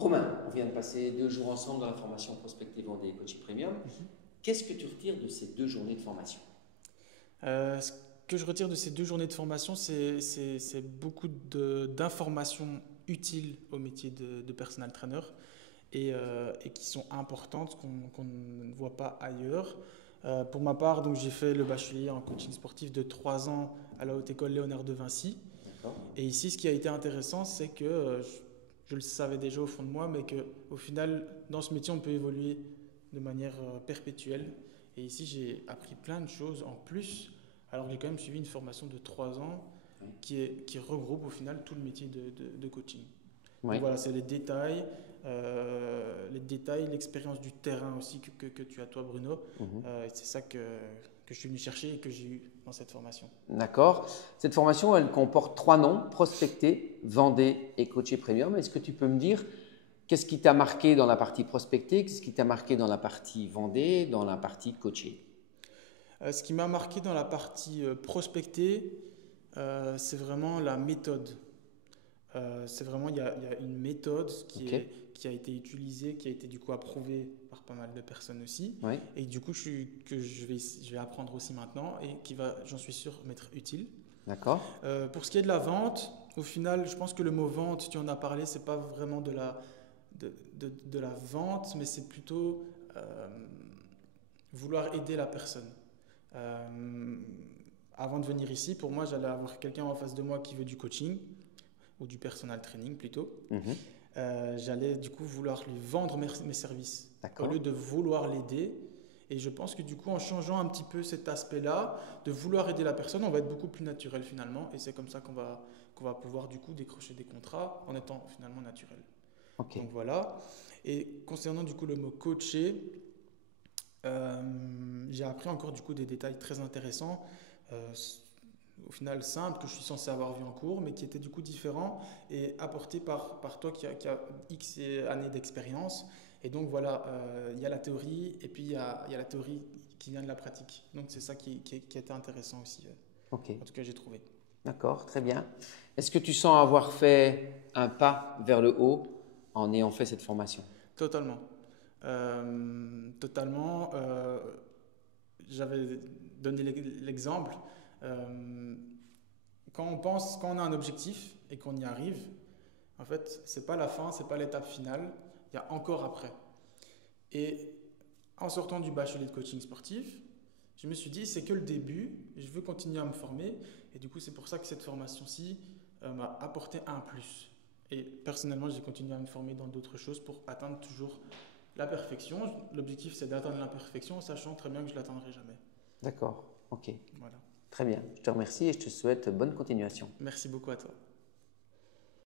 Romain, on vient de passer 2 jours ensemble dans la formation Prospecter Vendée et Coaching Premium. Qu'est-ce que tu retires de ces 2 journées de formation? Ce que je retire de ces 2 journées de formation, c'est beaucoup d'informations utiles au métier de personal trainer et qui sont importantes, qu'on ne voit pas ailleurs. Pour ma part, donc, j'ai fait le bachelier en coaching sportif de 3 ans à la Haute École Léonard de Vinci. D'accord. Et ici, ce qui a été intéressant, c'est que je le savais déjà au fond de moi, mais qu'au final, dans ce métier, on peut évoluer de manière perpétuelle. Et ici, j'ai appris plein de choses en plus, alors que j'ai quand même suivi une formation de 3 ans Oui. qui regroupe au final tout le métier de coaching. Oui. Donc voilà, c'est les détails, l'expérience du terrain aussi que tu as toi, Bruno. Et c'est ça que je suis venu chercher et que j'ai eu dans cette formation. D'accord. Cette formation, elle comporte 3 noms, Prospecter, Vendée et Coacher Premium. Est-ce que tu peux me dire qu'est-ce qui t'a marqué dans la partie Prospecter, qu'est-ce qui t'a marqué dans la partie Vendée, dans la partie Coacher? Ce qui m'a marqué dans la partie prospecter, c'est vraiment la méthode. C'est vraiment, il y a une méthode Ok. qui a été utilisée, qui a été du coup approuvée par pas mal de personnes aussi. Oui. Et du coup, je vais apprendre aussi maintenant et qui va, j'en suis sûr, m'être utile. D'accord. Pour ce qui est de la vente, au final, je pense que le mot vente, tu en as parlé, c'est pas vraiment de la vente, mais c'est plutôt vouloir aider la personne. Avant de venir ici, pour moi, j'allais avoir quelqu'un en face de moi qui veut du coaching ou du personal training plutôt. J'allais du coup vouloir lui vendre mes services au D'accord. lieu de vouloir l'aider. Et je pense que du coup, en changeant un petit peu cet aspect-là, de vouloir aider la personne, on va être beaucoup plus naturel finalement. Et c'est comme ça qu'on va pouvoir du coup décrocher des contrats en étant finalement naturel. Ok. Donc voilà. Et concernant du coup le mot coacher, j'ai appris encore du coup des détails très intéressants, au final simples, que je suis censé avoir vu en cours, mais qui étaient du coup différents et apportés par toi qui a X années d'expérience. Et donc voilà, il y a la théorie et puis il y a la théorie qui vient de la pratique. Donc c'est ça qui était intéressant aussi, Ok. en tout cas j'ai trouvé. D'accord, très bien. Est-ce que tu sens avoir fait un pas vers le haut en ayant fait cette formation? Totalement. Totalement. J'avais donné l'exemple. Euh, quand on a un objectif et qu'on y arrive, en fait, c'est pas la fin, c'est pas l'étape finale. Il y a encore après. Et en sortant du bachelier de coaching sportif, je me suis dit, c'est que le début, je veux continuer à me former. Et du coup, c'est pour ça que cette formation-ci m'a apporté un plus. Et personnellement, j'ai continué à me former dans d'autres choses pour atteindre toujours la perfection. L'objectif, c'est d'atteindre la perfection, sachant très bien que je ne l'atteindrai jamais. D'accord, ok. Voilà. Très bien. Je te remercie et je te souhaite bonne continuation. Merci beaucoup à toi.